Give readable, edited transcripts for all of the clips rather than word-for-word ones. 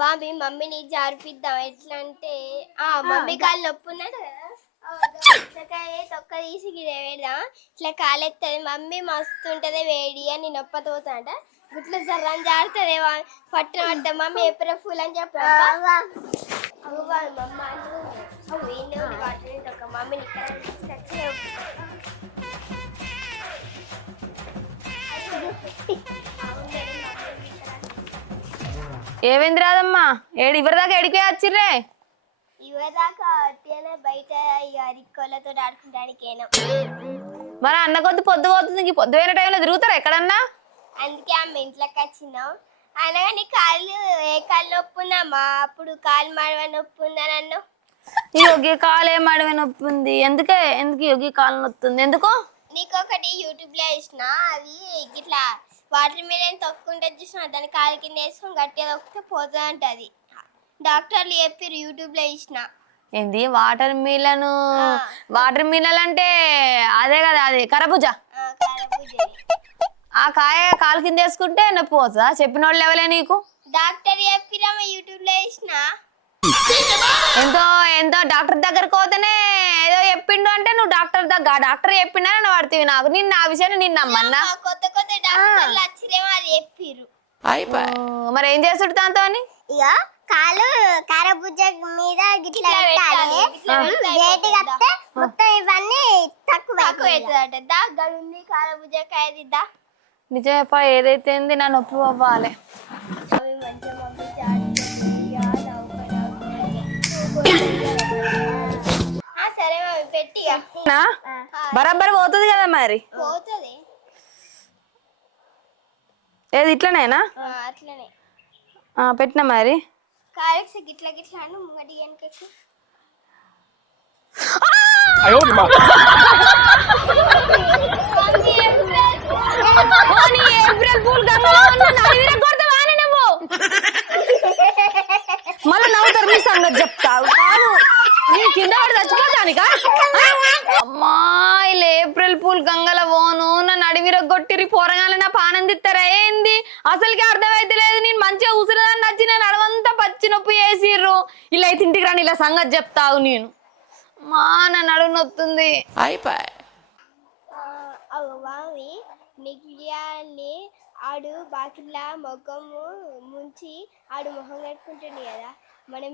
బాబీ మమ్మీని జారిపిద్దాం. ఎట్లా అంటే మమ్మీ కాళ్ళు నొప్పి ఉన్నాడు కదా, తొక్క తీసి పెడదాం. ఇట్లా కాలెత్తది మమ్మీ, మస్తు ఉంటది వేడి అని నొప్ప తోతాంట. గుట్లో జర్రని జారుతుంది పట్టిన పట్ట మమ్మీ ఎప్పుడో ఫుల్ అని చెప్పాలి మమ్మీని ఇక్కడ తీసుకొచ్చి ఏమైంది రాదమ్మా? ఇవరిదాకా ఎడికే వచ్చిర్రే? ఇవరిదాకా బయట అరికోళ్ళతో ఆడుకుంటానికేనా. మన అన్న కొద్ది పొద్దు పోతుంది, పొద్దు పోయిన టైంలో తిరుగుతారా ఎక్కడన్నా? అందుకే అమ్మ ఇంట్లోకి వచ్చినాం. అనగా నీ కాళ్ళు ఏ కాళ్ళు నొప్పి ఉందమ్మా? అప్పుడు కాలు మడవ నొప్పి ఉందని అన్నావు. యోగి కాలు ఏ మడవ నొప్పి ఉంది? ఎందుకు యోగి కాలు నొస్తుంది? ఎందుకు? నీకు ఒకటి యూట్యూబ్ లో వేసిన, అవి ఇట్లా వాటర్ మిలన్ తొక్కుంటే చూసిన దాని కాలు కింద వేసుకొని గట్టిగా తొక్కితే పోతుంది అంటది. డాక్టర్లు చెప్పారు యూట్యూబ్ లో వేసిన. ఏంది వాటర్ మిలన్? వాటర్ మిలన్ అంటే అదే కదా, అది కరబుజా. ఆ కాయ కాలు కింద వేసుకుంటే నొప్పి పోతుందా? చెప్పిన వాళ్ళు ఎవలే నీకు? డాక్టర్ చెప్పిరమ్మ యూట్యూబ్ లో వేసిన. ఎంతో డాక్టర్ దగ్గరకు పోతేనే ఏదో చెప్పిండు అంటే నువ్వు డాక్టర్ చెప్పిండా నువ్వు పడుతుంది. నాకు నిన్న ఆ విషయాన్ని నిన్న నమ్మన్నా. కొత్త డాక్టర్లు వచ్చిరేమో అది చెప్పిర్రు. మరి ఏం చేస్తుంటా దాంతో? ఇక కాలు కరబుజ్జ మీద గిట్లా పెట్టాలి, మొత్తం ఇవన్నీ తక్కువ అవుతుందట. దాగుంది కరబుజ్జ కాయదిద్దా. నిజమేపా, ఏదైతే నా నొప్పి అవ్వాలి. సరే మమ్మీ పెట్టి బరాబర్ పోతుంది కదా మరి. పోతుంది. ఏది ఇట్లనేనా? అట్లనే పెట్టినా మరి. కారెక్స్ గిట్లా గిట్లా అను ముంగటి వెనకకి. మళ్ళీ నవ్వుతారు మీ సంగతి చెప్తావు. కింద పడి చచ్చిపోతానికా? అమ్మా ఇలా ఏప్రిల్ పూల్ గంగల పోను, నన్ను అడివిరగొట్టిరి పోరగానే నా పానందిస్తారా ఏంది? అసలుకి అర్థమైతే లేదు. నేను మంచిగా ఉసిరిదాన్ని నచ్చి నేను అడవంతా పచ్చి నొప్పి వేసిర్రు. ఇలా అయితే ఇంటికి రాని ఇలా సంగతి చెప్తావు. నేను మా నన్ను అడుగు నొత్తుంది. అయిపోయి నిగ్లియాన్ని ఆడు బాకిలా మొగ్గము ముంచి ఆడు మొహం కట్టుకుంటుంది కదా, మనం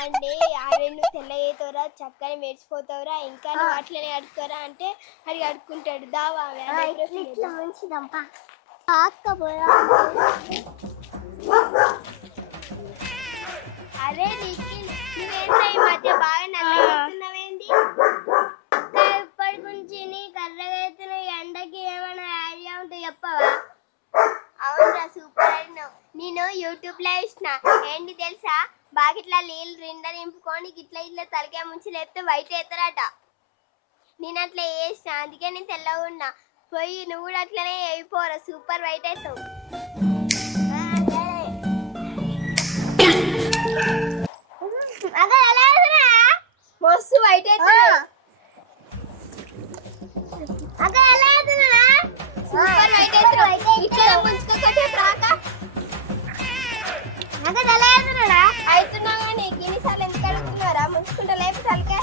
అంటే ఆడను తెల్లయ్యేతోరా చక్కని మెరిచిపోతావురా, ఇంకా నువ్వు అట్లనే అడుకోరా అంటే అది అడుక్కుంటాడు. దావా అరే నువ్వేంటో ఈ మధ్య బాగా నల్లగవుతున్నావేంటి? ఇప్పటి నుంచి నీ కర్రగైతున్నావు. ఎండకి ఏమైనా ఐడియా ఉంటే చెప్పవా? అవునరా సూపర్ అయినావు. నేను యూట్యూబ్ లో ఇచ్చిన ఏంటి తెలుసా, బాగా ఇట్లా నీళ్ళు నిండా నింపుకొని ఇట్లా ఇట్లా తలకాయ ముంచి లేపితే వైట్ అవుతారట. నేను అట్లా వేసిన, అందుకే నేను తెల్లగా ఉన్నా. పోయి నువ్వు కూడా అట్లనే అయిపోరా, సూపర్ వైట్ అవుతావు. మస్తు వైట్ అవుతావు. సూపర్ వైట్ అవుతావు. ఇట్లా ముంచుకోకపోతే రాక అవుతున్నా కానీ ఎన్నిసార్లు ఎందుకు అడుగుతున్నారా? ముంచుకుంటా లేపు తలకే.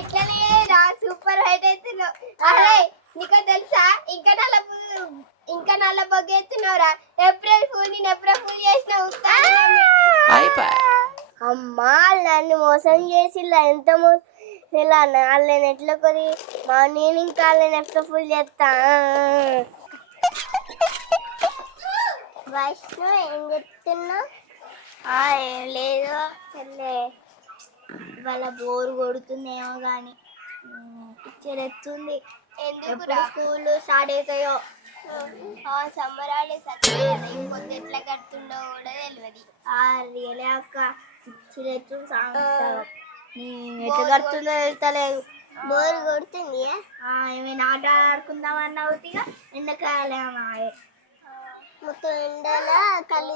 ఇట్లనే రా, సూపర్ వైట్ అవుతున్నావు. అరే నీకు తెలుసా, ఇంకా నల్ల బొగ్గ ఎత్తున్నావురా. ఏప్రిల్ ఫూల్, నేను ఏప్రిల్ ఫూల్ చేసినావు. అమ్మా నన్ను మోసం చేసి ఎంత ఇలా వాళ్ళని ఎట్లా కొద్ది నేను ఇంకా వాళ్ళని ఎట్లా ఫుల్ చేస్తా. వైష్ణు ఏం చెప్తున్నా? ఏం లేదు చెల్లె, ఇవాళ బోరు కొడుతుందేమో కానీ పిక్చర్ ఎత్తుంది. ఎందుకు స్కూల్ స్టార్ట్ అవుతాయో? సమ్మర్ హాలిడేస్ కొద్ది ఎట్లా కడుతుండో కూడా తెలియదు. రియలే అక్క, పిక్చర్ ఎట్లా కడుతుందో వెళ్తలేదు. బోరు కొడుతుంది. ఏమైనా ఆట ఆడుకుందాం అన్నావు, ఎండకాయలేమా మొత్తం ఎండల కళ్ళు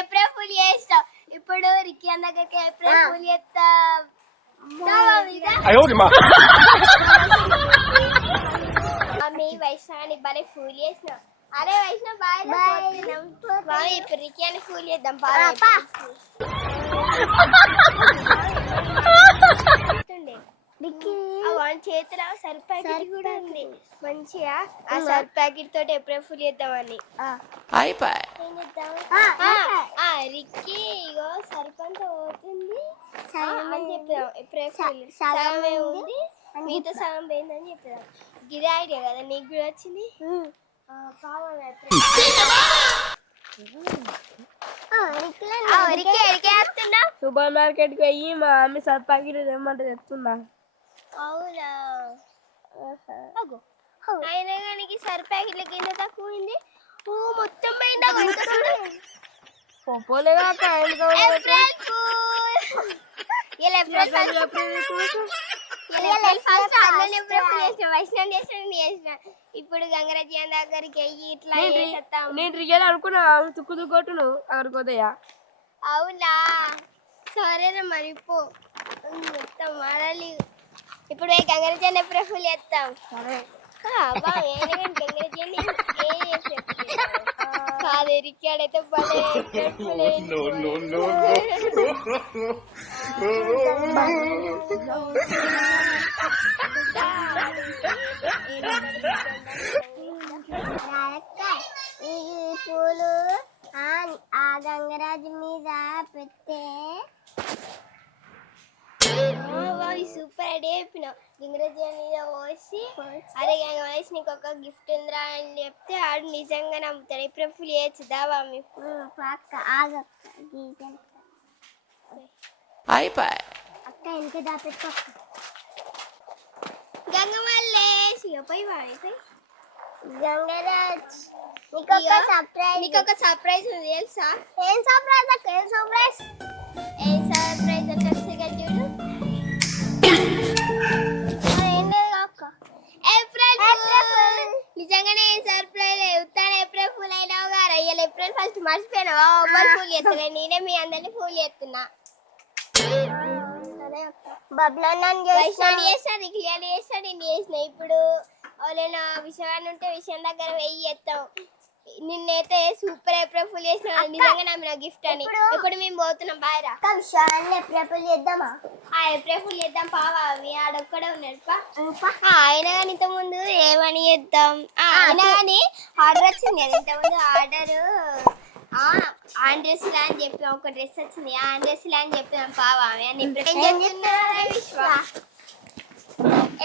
ఏప్రిల్ ఫూల్ చేస్తావు. ఇప్పుడు రిక్కి అన్నకి ఏప్రిల్ ఫుల్ చేస్తా మమ్మీ వైష్ణవాన్ని భలే ఫుల్ చేసిన. అరే వైష్ణవ్ బాయ్ బాయ్. ఇప్పుడు రిక్కి అని ఫుల్ చేద్దాం చేతిలో సర్ఫ్ ప్యాకెట్ కూడా ఉంది మంచిగా. ఆ సర్ఫ్ ప్యాకెట్ తోటి ఏప్రిల్ ఫుల్ చేద్దామని రిక్కి ఇగో సర్ఫ్ అంతా పోతుంది అని చెప్తాం. ఏప్రిల్ ఫుల్ సగమే ఉంది మీతో సగం పోయిందని చెప్తాం. గిదే ఐడియా కదా నీకు కూడా వచ్చింది. సూపర్ మార్కెట్ కి అయ్యి మా మమ్మీ సర్ఫ్ ప్యాకెట్ ఏమంటే తెస్తున్నా. అవునా అయినా కానీ సర్ఫ్ ప్యాకెట్ల కింద తక్కువ ఉంది. ఓ మొత్తం పోయిందా? పోలేదా ఇప్పుడు గంగరాజీ దగ్గరికి అయ్యి ఇట్లా నేను రిగేలా అనుకున్నా తుక్కు తుక్కొట్టును అక్కడికోదయ్యా. అవునా సరేనా మరి పో మొత్తం మరలి. ఇప్పుడు గంగరాజీ ఎప్పుడు ఫుల్ చేస్తాం. కాదు రిక్కాడైతే ఈ పూలు ఆ గంగరాజు మీద పెట్టే సూపర్ ఐడియా చెప్పినావు. గంగరాజు మీద పోసి అరే గంగరాజు నీకు ఒక గిఫ్ట్ ఉందిరా అని చెప్తే ఆడు నిజంగా నమ్ముతాడు. ఇప్పుడు ఫుల్ చేయొచ్చు దావా అక్క వెనక దాపెట్టు గంగమల్లే పోయి గంగరాజ్ నీకు ఒక సర్ప్రైజ్ ఉంది తెలుసా? ఏం సర్ప్రైజ్ అక్క? ఏం సర్ప్రైజ్? ఏం సర్ప్రైజ్ అంటే చూడు. నిజంగానే సర్ప్రైజ్ ఉత్తాను ఏప్రిల్ ఫుల్ అయినావు గారు. అయ్యాలి ఏప్రిల్ ఫస్ట్ మర్చిపోయినావా? ఒక్కరు ఫుల్ చేస్తలే నేనే మీ అందరినీ ఫుల్ చేస్తున్నా. చేస్తాను క్లియర్ చేస్తాను నేను చేసిన. ఇప్పుడు వాళ్ళ విషయాన్ని ఉంటే విషయం దగ్గర వెయ్యి చేస్తాం. నిన్నైతే సూపర్ ఏప్రిల్ ఫుల్ చేసిన నిజంగా నమ్మిన గిఫ్ట్ అని. ఇప్పుడు మేము పోతున్నాం బాయ్రా. ఏప్రిల్ ఫుల్ చేద్దామా? ఏప్రిల్ ఫుల్ చేద్దాం పావా. మీ ఆడొక్కడే ఉన్నాడు ఆయన కానీ ఇంత ముందు ఏమని చేద్దాం. అయినా కానీ ఆర్డర్ వచ్చింది కదా ఇంతకుముందు. ఆర్డర్ ఆన్ డ్రెస్ లా అని చెప్పి ఒక డ్రెస్ వచ్చింది. ఆన్ డ్రెస్ లా అని చెప్పినాం పావా.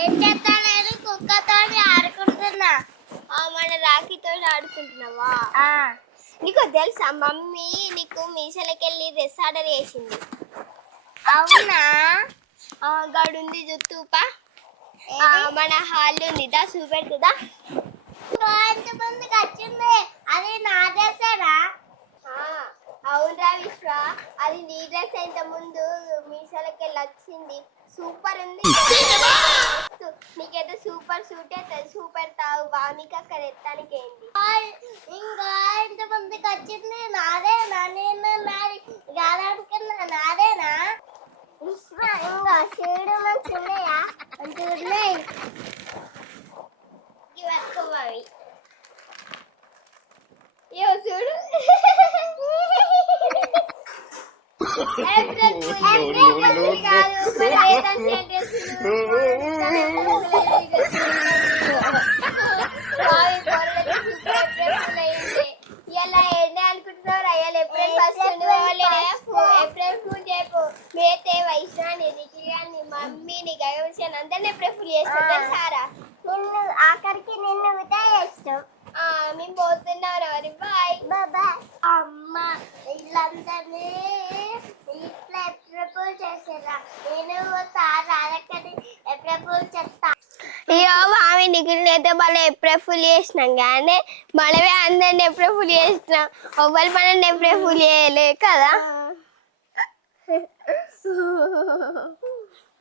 ఏం చేస్తాను కుక్కతో ఆడుకుంటున్నా. మన రాఖీతో ఆడుకుంటున్నావా? నీకు తెలుసా మమ్మీ నీకు మీషోలోకి వెళ్ళి డ్రెస్ ఆర్డర్ చేసింది. అవునా? గడుంది జుత్తూపా మన హాల్ ఉంది దా చూపెడుతుందా? ఎంతమందికి వచ్చింది అది నా డ్రెస్సేనా? అవునరా విశ్వ అది నీ డ్రెస్. ఇంత ముందు మీషోలోకి వెళ్ళి వచ్చింది. సూపర్ ఉంది. నీకైతే సూపర్ సూట్ అవుతుంది. సూపర్ తావు వామిక అక్కడ ఎత్తానికి ఏంటి ఇంకా ఇంతమందికి వచ్చింది నాదేనా? నేను కాదనుకున్నా నాదేనా? ఇంకా చూడు మంచి ఉన్నాయా? మంచి ఉన్నాయి. పట్టుకోవాలి ఏ చూడు. ఇలా ఏంటి అనుకుంటున్నారు? అయ్యాలి ఏప్రిల్ ఫస్ట్ ఏప్రిల్ ఫుల్ చెప్పు. మేతే వైష్ణాన్ని నిఖిలాన్ని మమ్మీని గగవిషయాన్ని అందరినీ ఏప్రిల్ ఫుల్ చేస్తాం సారా. నిన్ను ఆఖరికి నిన్ను విదా చేస్తాం. మేము పోతున్నారు మరి బాయ్ బాయ్. అమ్మ వీళ్ళందరినీ ఇట్లా ఎప్పుడు చేసారా? నేను సార్ అదక్కడి ఎప్పుడు చెప్తా. ఇక ఆమె నిఖిల్ని అయితే మళ్ళీ ఎప్పుడే ఫుల్ చేసినాం కానీ మనమే అందరిని ఎప్పుడే ఫుల్ చేసినాం. ఒకవేళ మనల్ని ఎప్పుడే ఫుల్ చేయలే కదా.